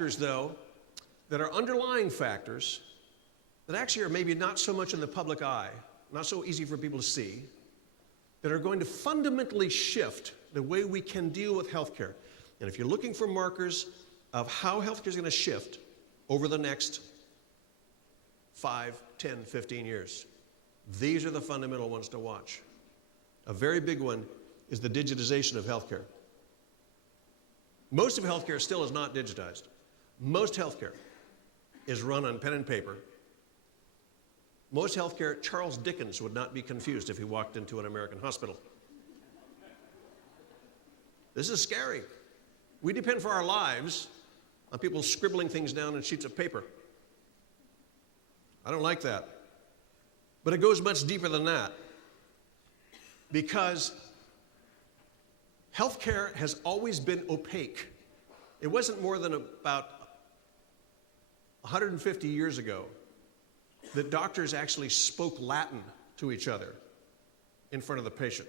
Factors, though, that are underlying factors that actually are maybe not so much in the public eye, not so easy for people to see, that are going to fundamentally shift the way we can deal with healthcare. And if you're looking for markers of how healthcare is going to shift over the next 5, 10, 15 years, these are the fundamental ones to watch. A very big one is the digitization of healthcare. Most of healthcare still is not digitized. Most healthcare is run on pen and paper. Most healthcare, Charles Dickens would not be confused if he walked into an American hospital. This is scary. We depend for our lives on people scribbling things down on sheets of paper. I don't like that. But it goes much deeper than that. Because healthcare has always been opaque. It wasn't more than about 150 years ago that doctors actually spoke Latin to each other in front of the patient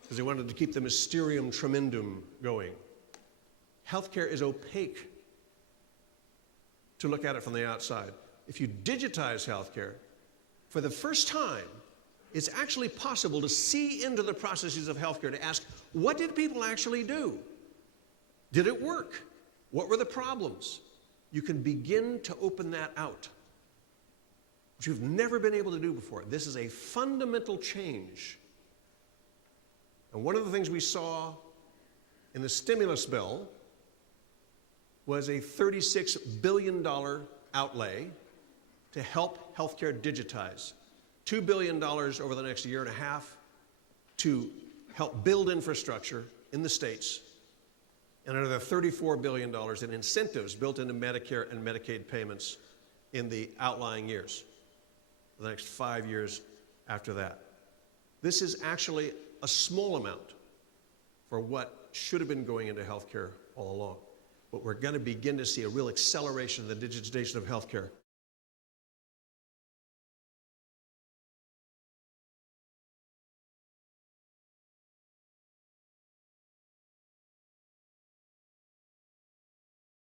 because they wanted to keep the mysterium tremendum going. Healthcare is opaque to look at it from the outside. If you digitize healthcare, for the first time, it's actually possible to see into the processes of healthcare, to ask, what did people actually do? Did it work? What were the problems? You can begin to open that out, which you've never been able to do before. This is a fundamental change. And one of the things we saw in the stimulus bill was a $36 billion outlay to help healthcare digitize. $2 billion over the next year and a half to help build infrastructure in the states, and another $34 billion in incentives built into Medicare and Medicaid payments in the outlying years, the next 5 years after that. This is actually a small amount for what should have been going into healthcare all along. But we're going to begin to see a real acceleration in the digitization of healthcare.